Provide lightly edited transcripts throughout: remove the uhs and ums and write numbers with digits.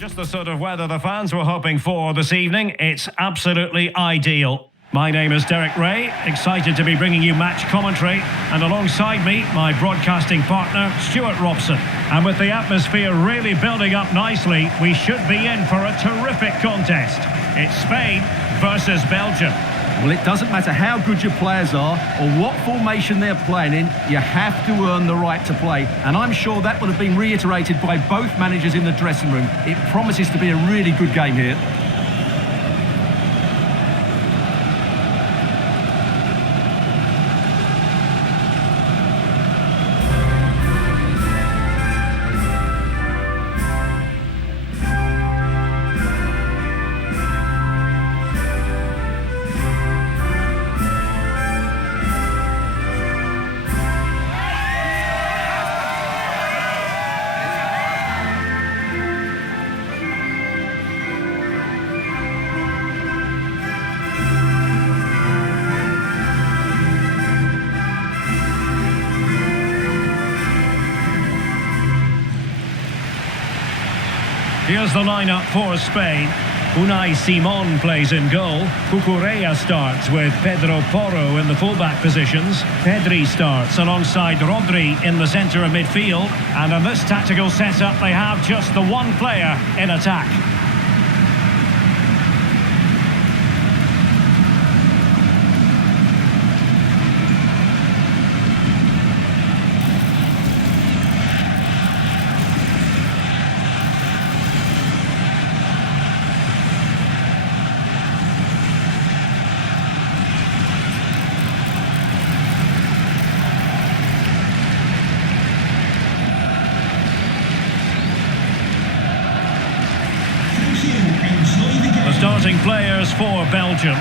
Just the sort of weather the fans were hoping for this evening. It's absolutely ideal. My name is Derek Ray, excited to be bringing you match commentary, and alongside me, my broadcasting partner, Stuart Robson. And with the atmosphere really building up nicely, we should be in for a terrific contest. It's Spain versus Belgium. Well, it doesn't matter how good your players are or what formation they're playing in, you have to earn the right to play. And I'm sure that will have been reiterated by both managers in the dressing room. It promises to be a really good game here. Here's the lineup for Spain. Unai Simon plays in goal. Cucurella starts with Pedro Porro in the fullback positions. Pedri starts alongside Rodri in the centre of midfield. And in this tactical setup, they have just the one player in attack. Starting players for Belgium.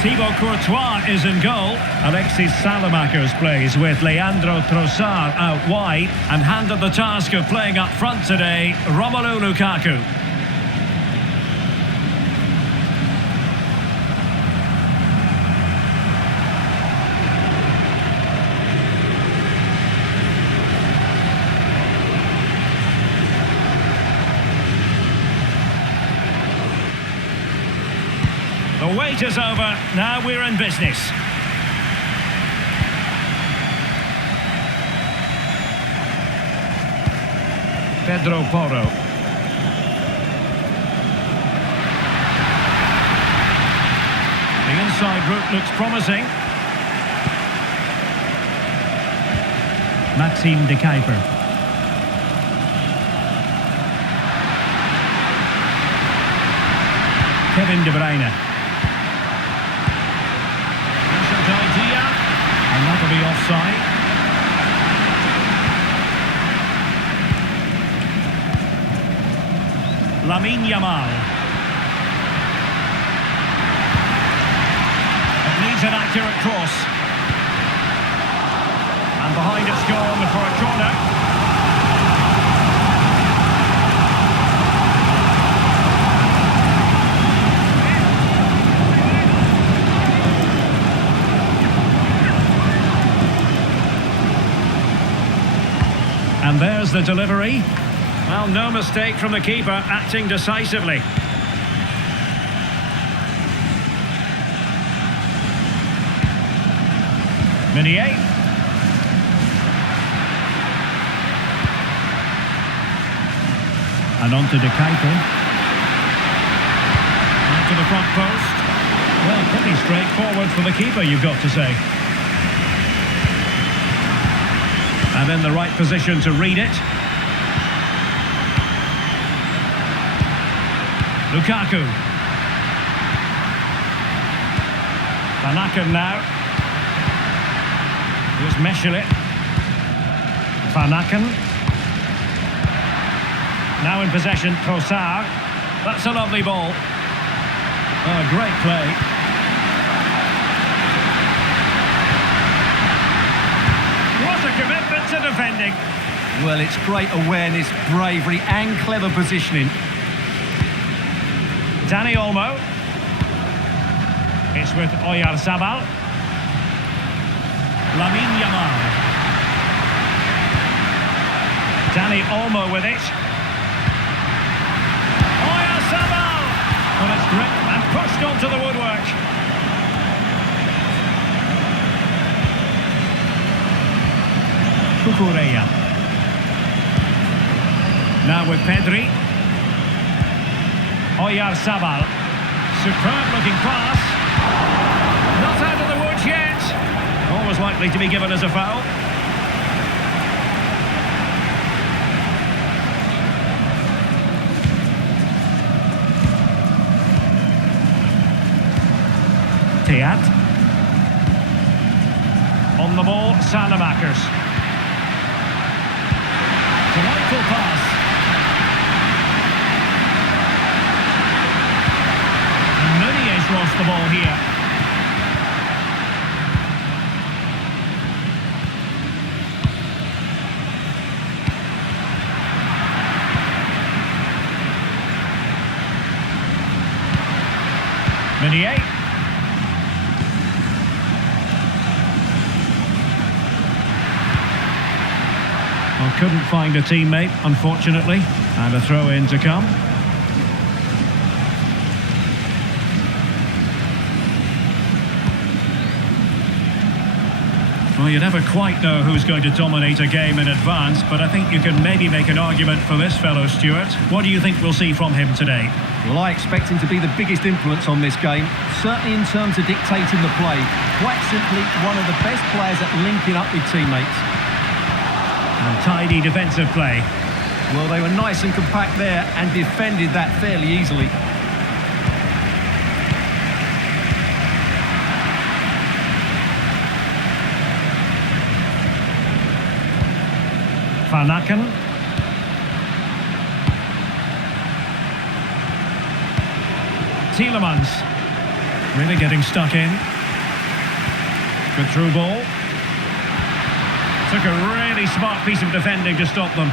Thibaut Courtois is in goal. Alexis Salamakers plays with Leandro Trossard out wide, and handed the task of playing up front today, Romelu Lukaku. The wait is over, now we're in business. Pedro Porro. The inside route looks promising. Maxime de Kuiper. Kevin De Bruyne. Idea, and that'll be offside. Lamine Yamal. It needs an accurate cross, and behind it's gone for a corner. And there's the delivery. Well, no mistake from the keeper, acting decisively. Meunier. And on to De Kuiper. On to the front post. Well, pretty straightforward for the keeper, you've got to say. And in the right position to read it. Lukaku. Van Aken now. Here's Meshelet. Van Aken. Now in possession, Trossard. That's a lovely ball. Oh, great play. Commitment to defending. Well, it's great awareness, bravery and clever positioning. Dani Olmo. It's with Oyarzabal. Lamine Yamal. Dani Olmo with it. to the woodwork. Cucurella. Now with Pedri. Oyarzabal. Superb looking pass. Not out of the woods yet. Always likely to be given as a foul. Thiaut. On the ball, Salamakers. Delightful pass. And Meunier's lost the ball here. Meunier. Well, couldn't find a teammate, unfortunately, and a throw-in to come. Well, you never quite know who's going to dominate a game in advance, but I think you can maybe make an argument for this fellow, Stuart. What do you think we'll see from him today? Well, I expect him to be the biggest influence on this game, certainly in terms of dictating the play. Quite simply, one of the best players at linking up with teammates. And tidy defensive play. Well, they were nice and compact there and defended that fairly easily. Van Aken. Tielemans. Really getting stuck in. Good through ball. Took a really smart piece of defending to stop them.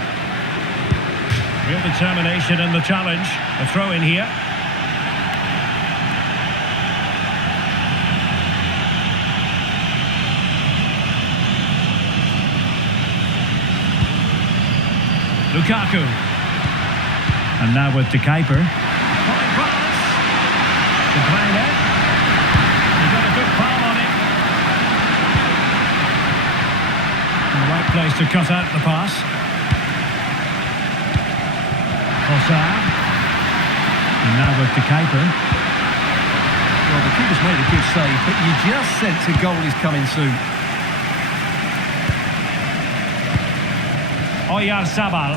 Real determination in the challenge. A throw in here. Lukaku. And now with De Kuiper. Fine pass. De Bruyne. He got a good palm on it. In the right place to cut out the pass. Courtois. And now with De Kuiper. Well, the keeper's made a good save, but you just sense a goal is coming soon. Oyarzabal.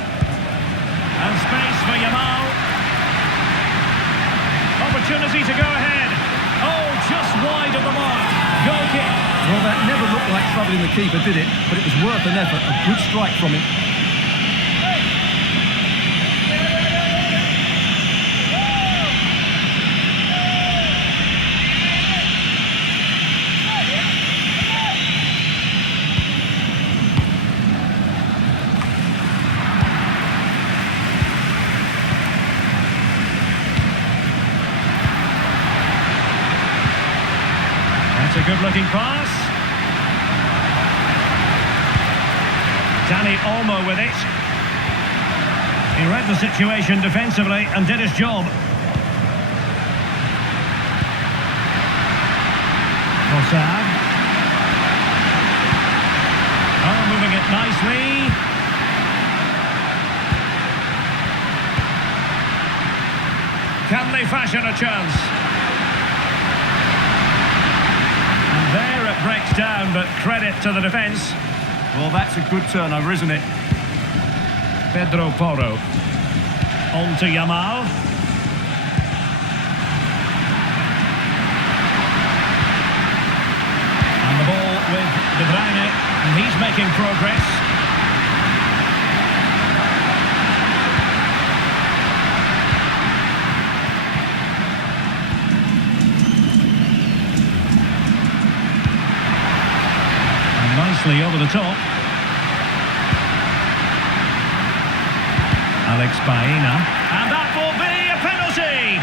And space for Yamal. Opportunity to go ahead. Oh, just wide of the mark. Goal kick. Well, that never looked like troubling the keeper, did it? But it was worth an effort. A good strike from him. That's a good-looking pass. Dani Olmo with it. He read the situation defensively and did his job. Courtois. Oh, moving it nicely. Can they fashion a chance? There it breaks down, but credit to the defence. Well, that's a good turnover, isn't it? Pedro Porro. On to Yamal. And the ball with De Bruyne, and he's making progress. Nicely over the top. Alex Baena. And that will be a penalty!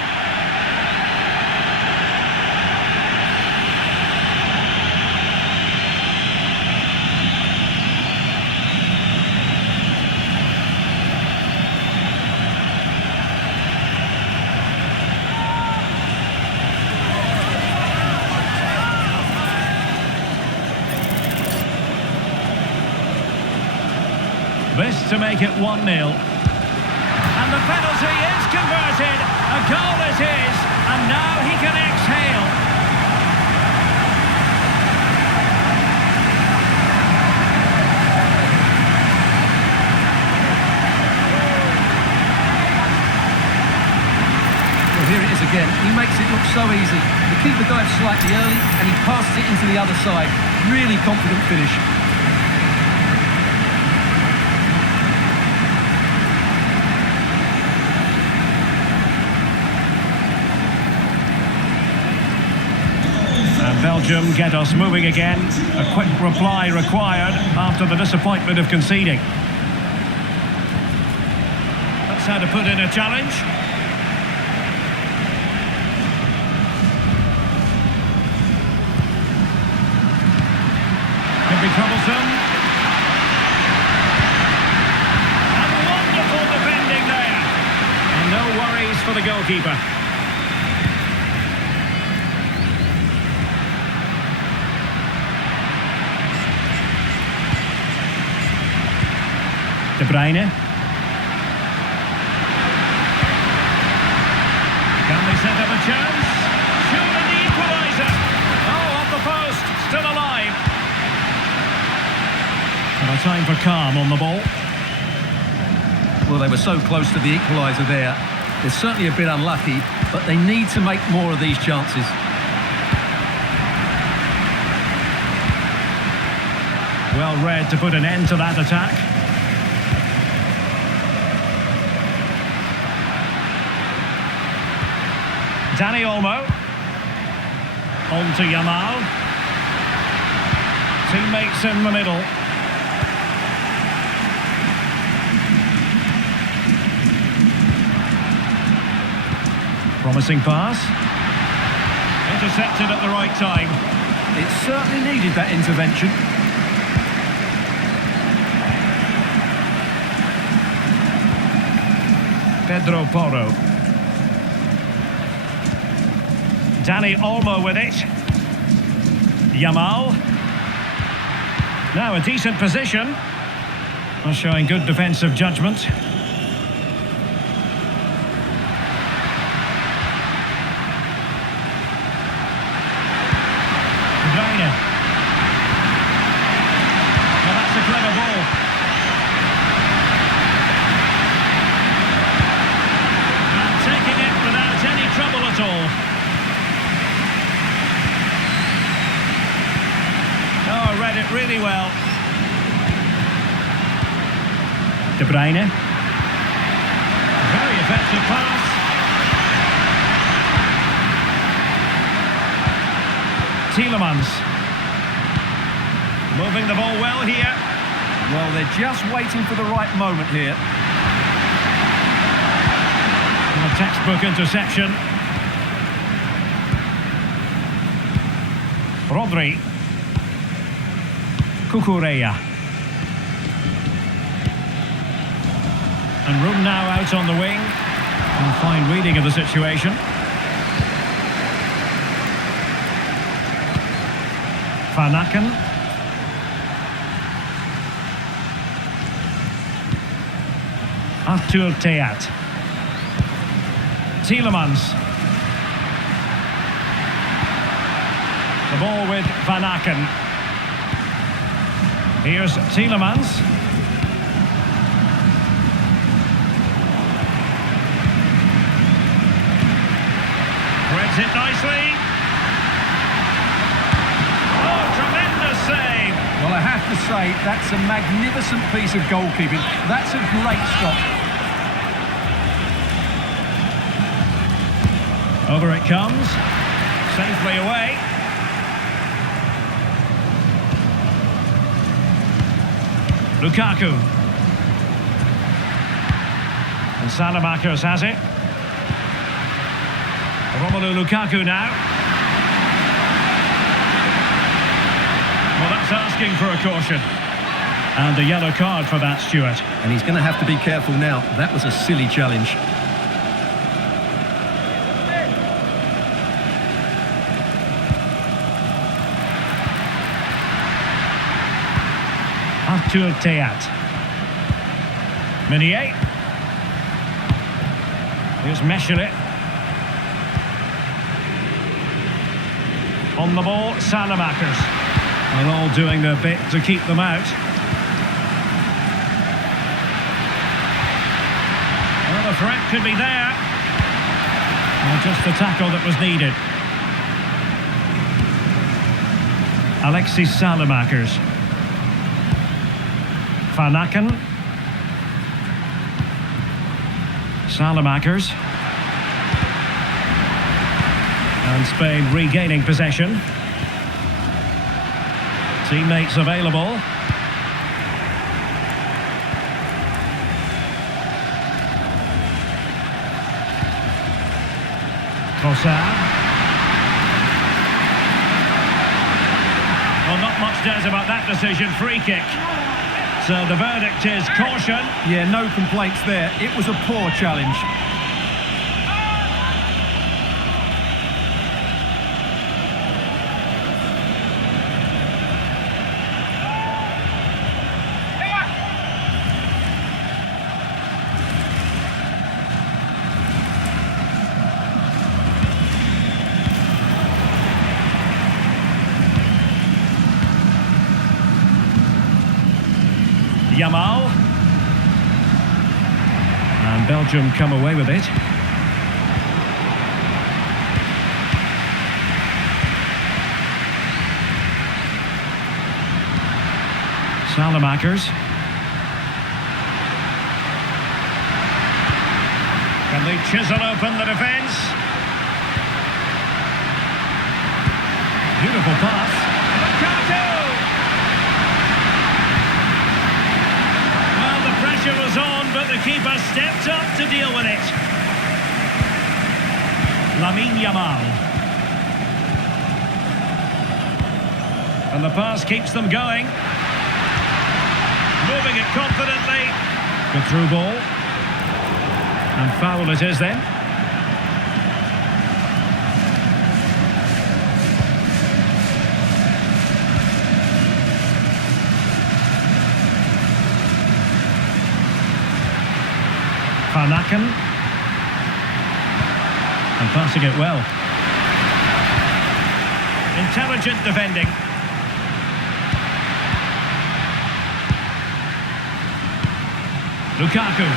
to make it 1-0. And the penalty is converted. A goal it is, and now he can exhale. Here it is again. He makes it look so easy. The keeper dives slightly early and he passes it into the other side. Really confident finish. And Belgium get us moving again. A quick reply required after the disappointment of conceding. That's how to put in a challenge. Could be troublesome. And wonderful defending there. And no worries for the goalkeeper. De Bruyne. Can they set up a chance? Surely the equaliser. Oh, off the post. Still alive. And a time for calm on the ball. Well, they were so close to the equaliser there. They're certainly a bit unlucky, but they need to make more of these chances. Well read to put an end to that attack. Dani Olmo. On to Yamal. Teammates in the middle. Promising pass. Intercepted at the right time. It certainly needed that intervention. Pedro Porro. Dani Olmo with it. Yamal. Now a decent position. Showing good defensive judgment. De Bruyne. Well, that's a clever ball. And taking it without any trouble at all. Oh, read it really well. De Bruyne. Very effective pass. Tielemans. Moving the ball well here. Well, they're just waiting for the right moment here. And a textbook interception. Rodri. Cucurella. And room now out on the wing. And fine reading of the situation. Van Aken. Arthur Theat. Tielemans. The ball with Van Aken. Here's Tielemans. Threads it nicely. Oh, tremendous save. Well, I have to say, that's a magnificent piece of goalkeeping. That's a great stop. Over it comes. Safely away. Lukaku. And Salamakers has it. Romelu Lukaku now. Well, that's asking for a caution. And a yellow card for that, Stuart. And he's going to have to be careful now. That was a silly challenge. Arthur Theat. Meunier. Here's Meshelet. On the ball, Salamakers. They're all doing their bit to keep them out. Well, the threat could be there. Well, just the tackle that was needed. Alexis Salamakers. Van Aken. Salamakers. And Spain regaining possession. Teammates available. Trossard. Well, not much doubt about that decision. Free kick. So the verdict is caution. Yeah, no complaints there. It was a poor challenge. Yamal. And Belgium come away with it. Salamakers. Can they chisel open the defence? Beautiful pass. Lukaku! Well, the pressure was on, but the keeper stepped up to deal with it. Lamine Yamal. And the pass keeps them going. Moving it confidently. Good through ball. And foul it is then. Van Aken. And passing it well. Intelligent defending. Lukaku.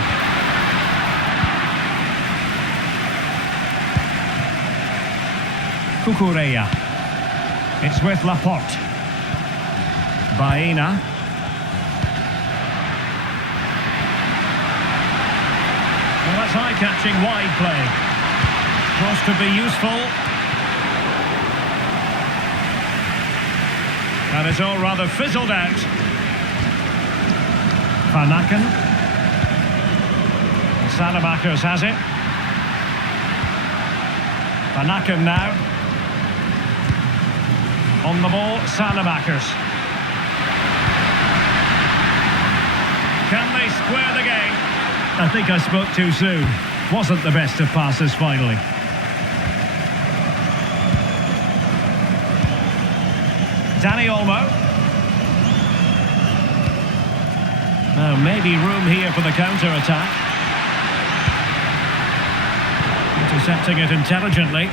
Cucurella. It's with Laporte. Baena. Well, that's eye-catching wide play. Cross could be useful. And it's all rather fizzled out. Van Aken. Salamakers has it. Van Aken now. On the ball, Salamakers. Can they square the game? I think I spoke too soon. Wasn't the best of passes finally. Dani Olmo. Now maybe room here for the counter-attack. Intercepting it intelligently.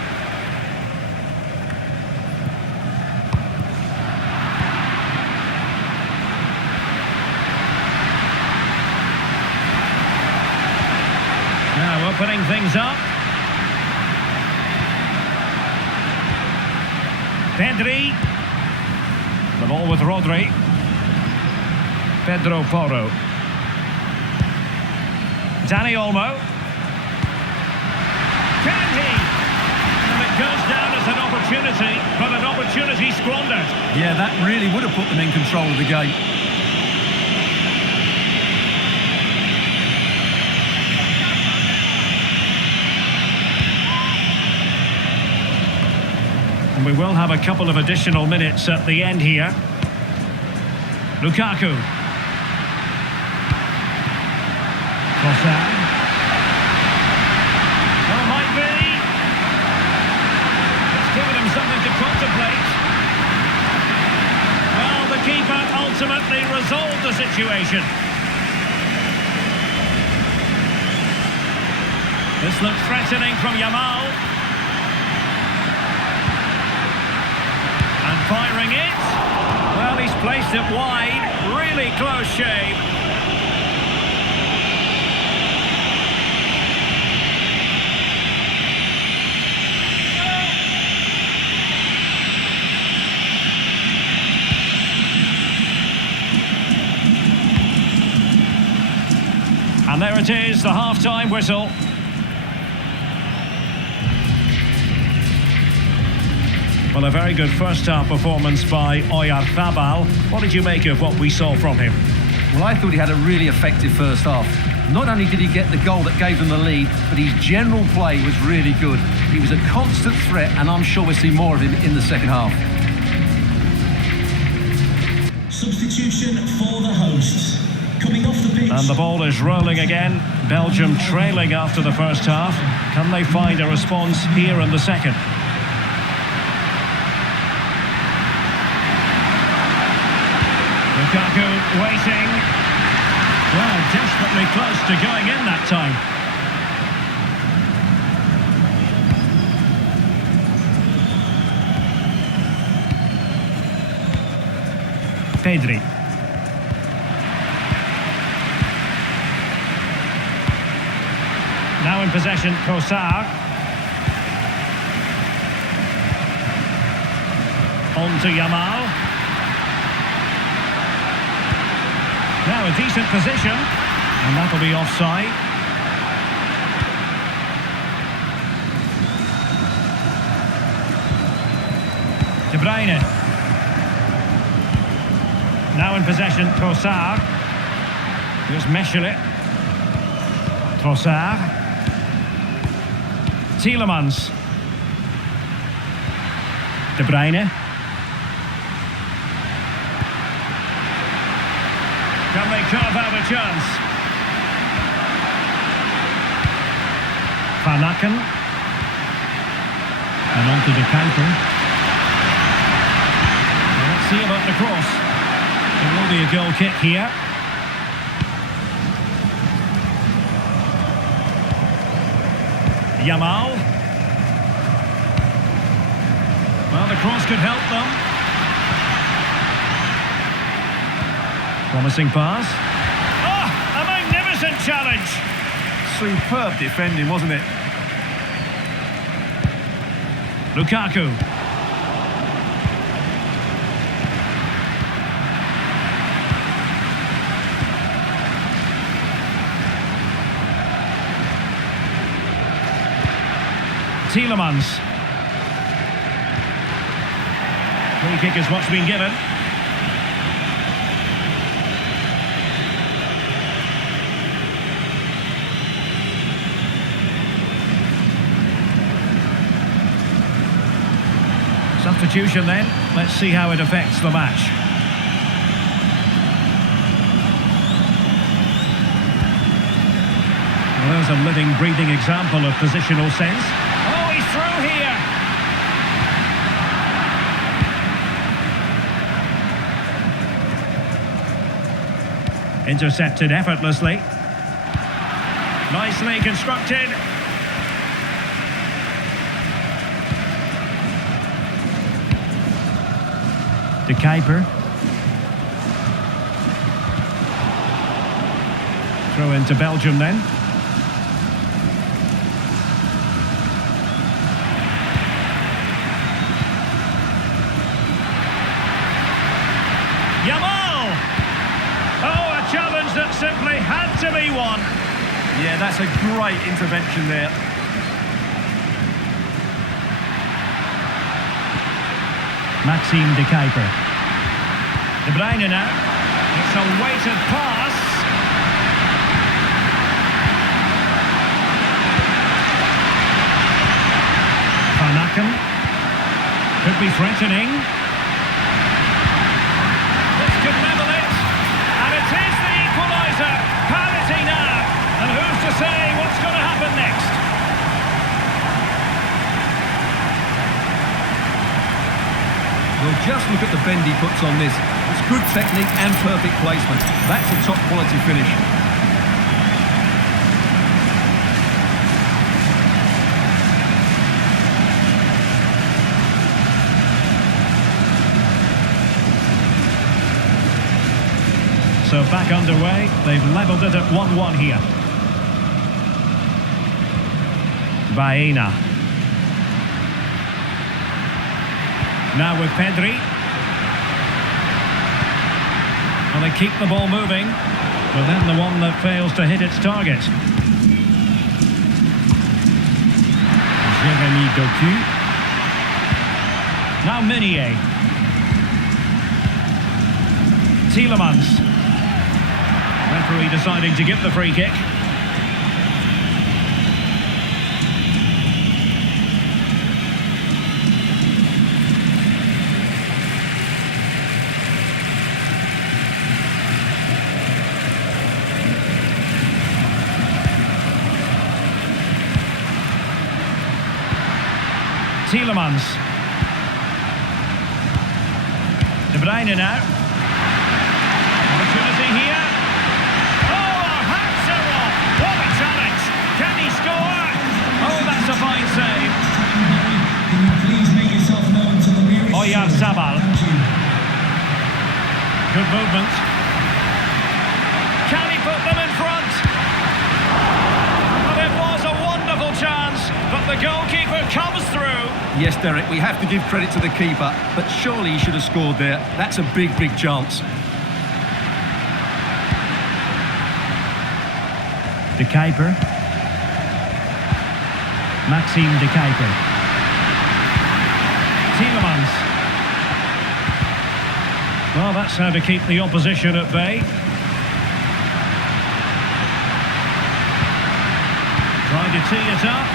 Now opening things up. Pedri. The ball with Rodri. Pedro Porro. Dani Olmo. Can he? And it goes down as an opportunity, but an opportunity squandered. Yeah, that really would have put them in control of the game. And we will have a couple of additional minutes at the end here. Lukaku. Trossard. Well, might be. It's given him something to contemplate. Well, the keeper ultimately resolved the situation. This looks threatening from Yamal. And firing it. Well, he's placed it wide. Really close shave. And there it is, the half-time whistle. Well, a very good first-half performance by Oyarzabal. What did you make of what we saw from him? Well, I thought he had a really effective first half. Not only did he get the goal that gave them the lead, but his general play was really good. He was a constant threat, and I'm sure we'll see more of him in the second half. Substitution for the hosts. Coming off the pitch. And the ball is rolling again. Belgium trailing after the first half. Can they find a response here in the second? Lukaku waiting. Well, desperately close to going in that time. Pedri. Now in possession, Courtois. On to Yamal. Now a decent position, and that'll be offside. De Bruyne. Now in possession, Trossard. Here's Meschelet. Trossard. Tielemans. De Bruyne. Can they carve out a chance? Van Aken. And on to De Kuyper. Well, let's see about the cross. There will be a goal kick here. Yamal. Well, the cross could help them. Promising pass. Oh, a magnificent challenge. Superb defending, wasn't it? Lukaku. Tielemans. Free kick is what's been given. Substitution then. Let's see how it affects the match. Well, there's a living, breathing example of positional sense. Oh, he's through here. Intercepted effortlessly. Nicely constructed. De Kuyper. Throw into Belgium then. Yamal! Oh, a challenge that simply had to be won. Yeah, that's a great intervention there. Maxime De Kuyper. De Bruyne now. It's a weighted pass. Van Aken. Could be threatening. This could level it. And it is the equaliser. Parity now. And who's to say what's going to happen next? Well, just look at the bend he puts on this. It's good technique and perfect placement. That's a top quality finish. We're back underway. They've levelled it at 1-1 here. Baena. Now with Pedri. Well, they keep the ball moving, but then the one that fails to hit its target. Jeremy Doku. Now Meunier. Tielemans. Referee deciding to give the free kick. Tielemans. De Bruyne now. Opportunity here. Oh, hats are off. What a challenge. Can he score? Oh, that's a fine save. Please make yourself known to the nearest. Oyarzabal. Good movement. Can he put them in front? Well, it was a wonderful chance, but the goalkeeper comes through. Yes, Derek, we have to give credit to the keeper, but surely he should have scored there. That's a big, big chance. De Kuiper. Maxime De Kuiper. Tielemans. Well, that's how to keep the opposition at bay. Trying to tee it up.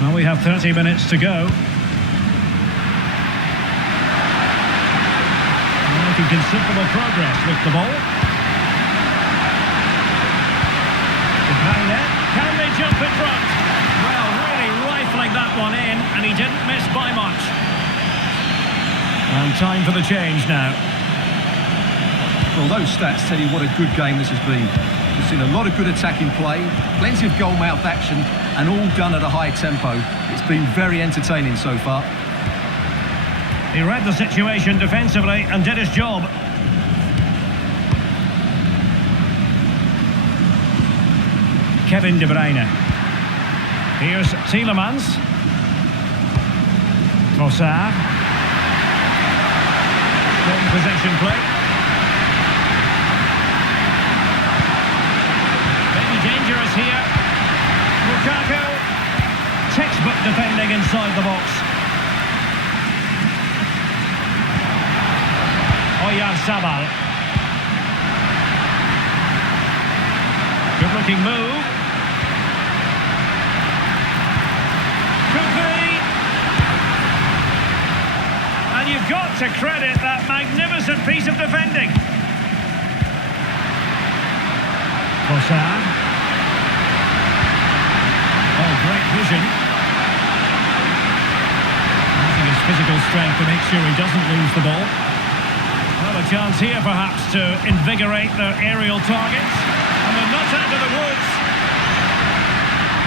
Well, we have 30 minutes to go. Making considerable progress with the ball. De Bruyne, can they jump in front? Well, really rifling that one in, and he didn't miss by much. And time for the change now. Well, those stats tell you what a good game this has been. We've seen a lot of good attacking play, plenty of goal-mouth action, and all done at a high tempo. It's been very entertaining so far. He read the situation defensively and did his job. Kevin De Bruyne. Here's Tielemans. Trossard. Long possession play. Maybe dangerous here. Lukaku. Textbook defending inside the box. Oyarzabal. Good looking move. Could be. And you've got to credit that magnificent piece of defending. Trossard. Oh, great vision. Using his physical strength to make sure he doesn't lose the ball. Well, a chance here perhaps to invigorate their aerial targets. And they're not out of the woods.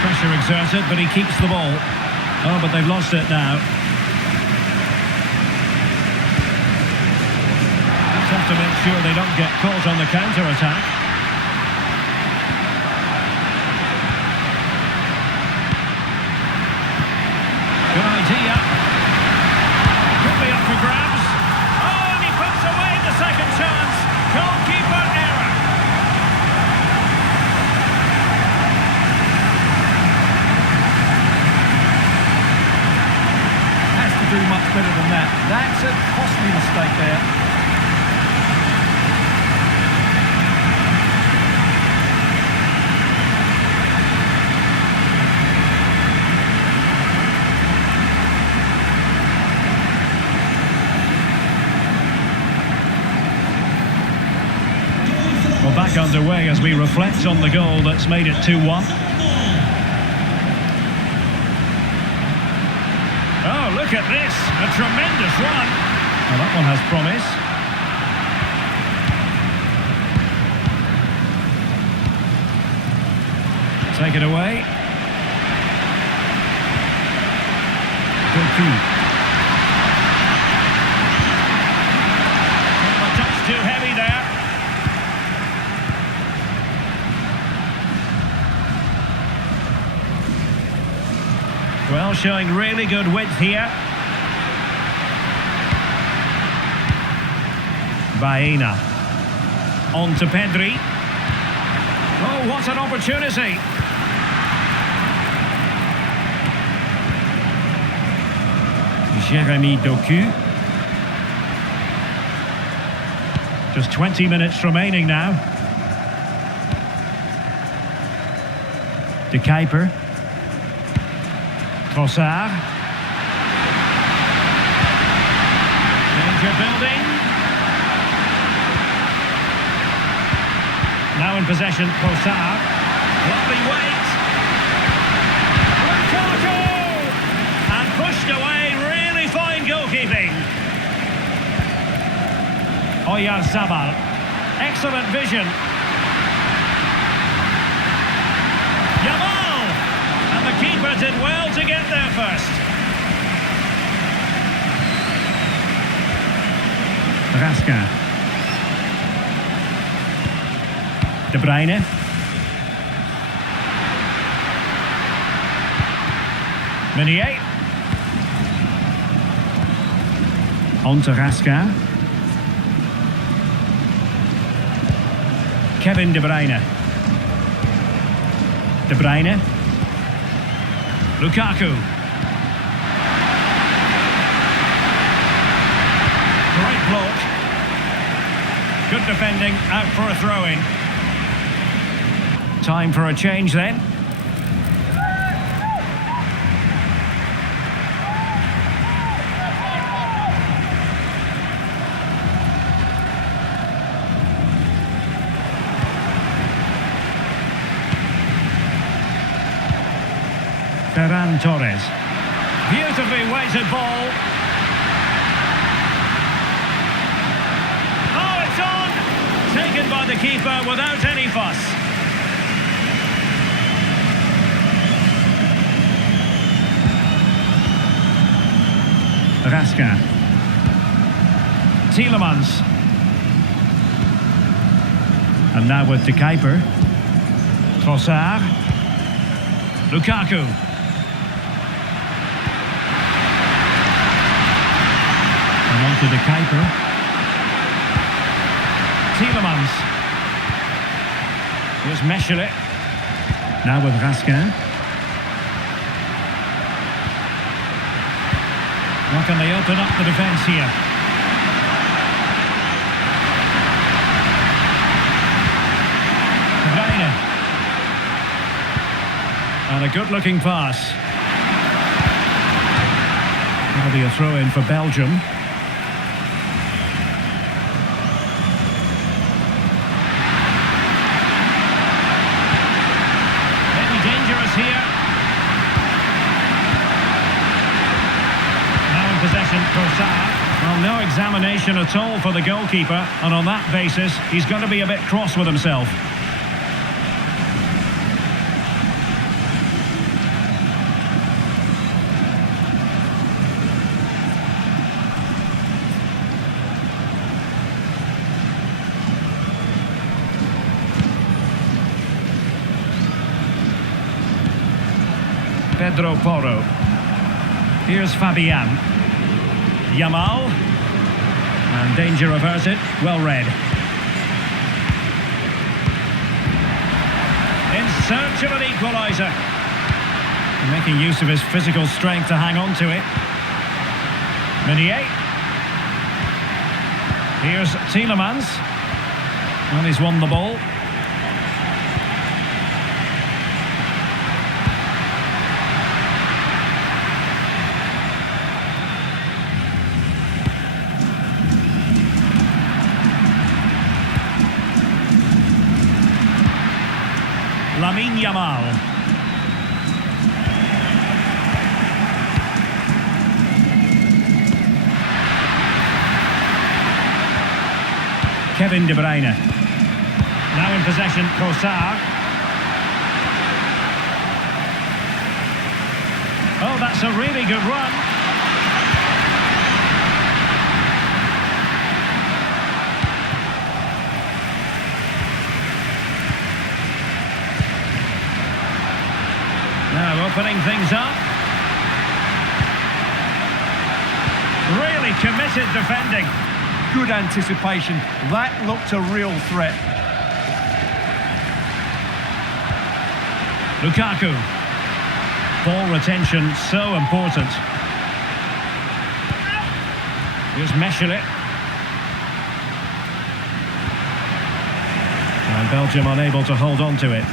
Pressure exerted, but he keeps the ball. Oh, but they've lost it now. Just have to make sure they don't get caught on the counter-attack. Good idea. Could be up for grabs. Oh, and he puts away the second chance. Goalkeeper error. Has to do much better than that. That's a costly mistake there. Well, back underway as we reflect on the goal that's made it 2-1. Oh, look at this. A tremendous run. Well, that one has promise. Take it away. Cocu. A touch too heavy there. Well, showing really good width here. Baena. On to Pedri. Oh, what an opportunity. Jeremy Doku. Just 20 minutes remaining now. De Kuiper. Trossard. Danger building. Now in possession, Trossard. Lovely weight. Lukaku! And pushed away, really fine goalkeeping. Oyarzabal. Excellent vision. Yamal! And the keeper did well to get there first. Raska. De Bruyne. Meunier. On to Raska. Kevin De Bruyne. De Bruyne. Lukaku. Great block. Good defending, out for a throw-in. Time for a change then. Ferran Torres. Beautifully weighted ball. Oh, it's on! Taken by the keeper without any fuss. Raska. Tielemans. And now with De Kuiper. Trossard. Lukaku. And on to De Kuiper. Tielemans. Here's Mechelen. Now with Raska. How can they open up the defence here? De Bruyne. And a good-looking pass. That'll be a throw-in for Belgium. Maybe dangerous here. Possession, Trossard. Well, no examination at all for the goalkeeper, and on that basis, he's going to be a bit cross with himself. Pedro Porro. Here's Fabian. Yamal, and danger averted, well read. In search of an equaliser. Making use of his physical strength to hang on to it. Meunier. Here's Tielemans. And he's won the ball. Lamine Yamal. Kevin De Bruyne. Now in possession, Trossard. Oh, that's a really good run. opening things up. Really committed defending. Good anticipation. That looked a real threat. Lukaku. Ball retention, so important. Here's Meshelet. And Belgium unable to hold on to it.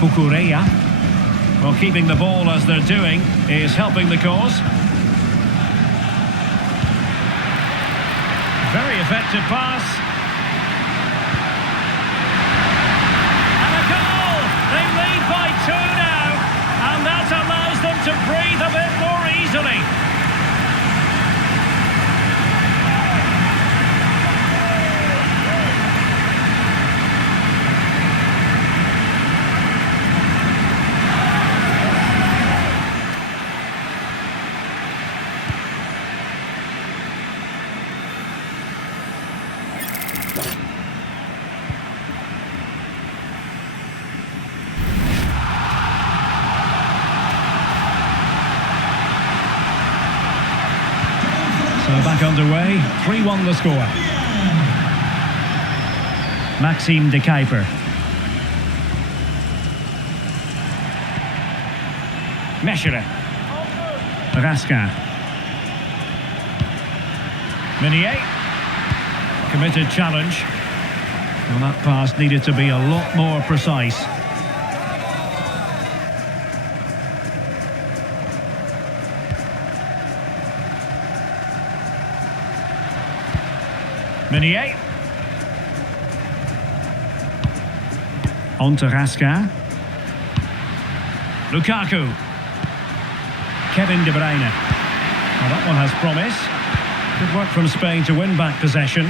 Cucurella. Well, keeping the ball as they're doing is helping the cause. Very effective pass. And a goal! They lead by 2 now, and that allows them to breathe a bit more easily. So back underway, 3-1 the score. Maxime de Kuiper. Meshelet. Raskin. Meunier. Committed challenge. Well, that pass needed to be a lot more precise. Meunier. On to Raskin. Lukaku. Kevin De Bruyne. Well, that one has promise. Good work from Spain to win back possession.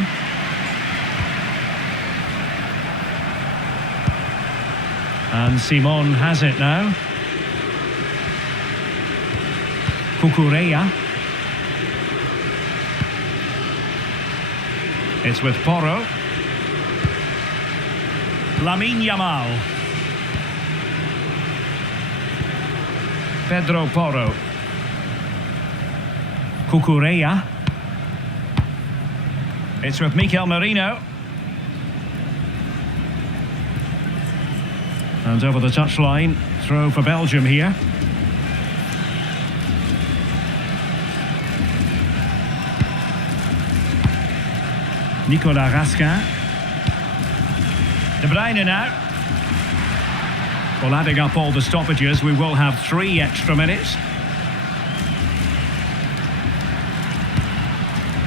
And Simon has it now. Cucurella. It's with Porro. Lamine Yamal. Pedro Porro. Cucurella. It's with Mikel Merino. And over the touchline, throw for Belgium here. Nicolas Raskin. De Bruyne now. Well, adding up all the stoppages, we will have 3 extra minutes.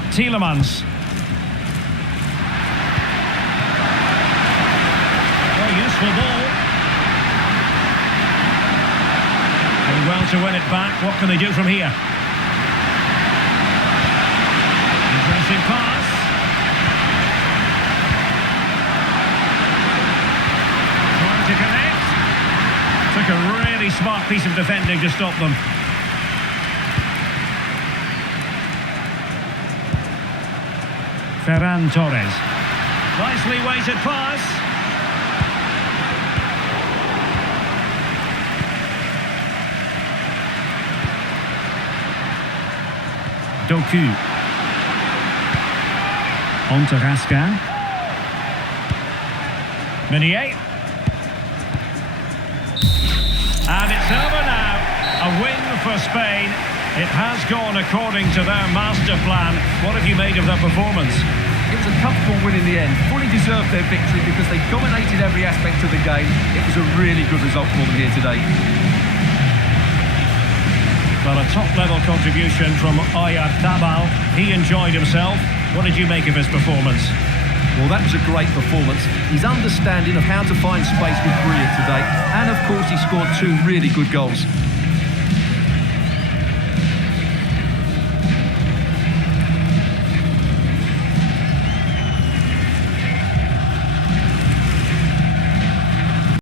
Tielemans. Oh, useful ball. Doing well to win it back. What can they do from here? Interesting pass. To connect. Took a really smart piece of defending to stop them. Ferran Torres. Nicely weighted pass. Doku. On to Raskin. Meunier. And it's over now. A win for Spain. It has gone according to their master plan. What have you made of their performance? It was a comfortable win in the end. Fully deserved their victory because they dominated every aspect of the game. It was a really good result for them here today. Well, a top-level contribution from Oyarzabal. He enjoyed himself. What did you make of his performance? Well, that was a great performance. His understanding of how to find space was brilliant today. And, of course, he scored 2 really good goals.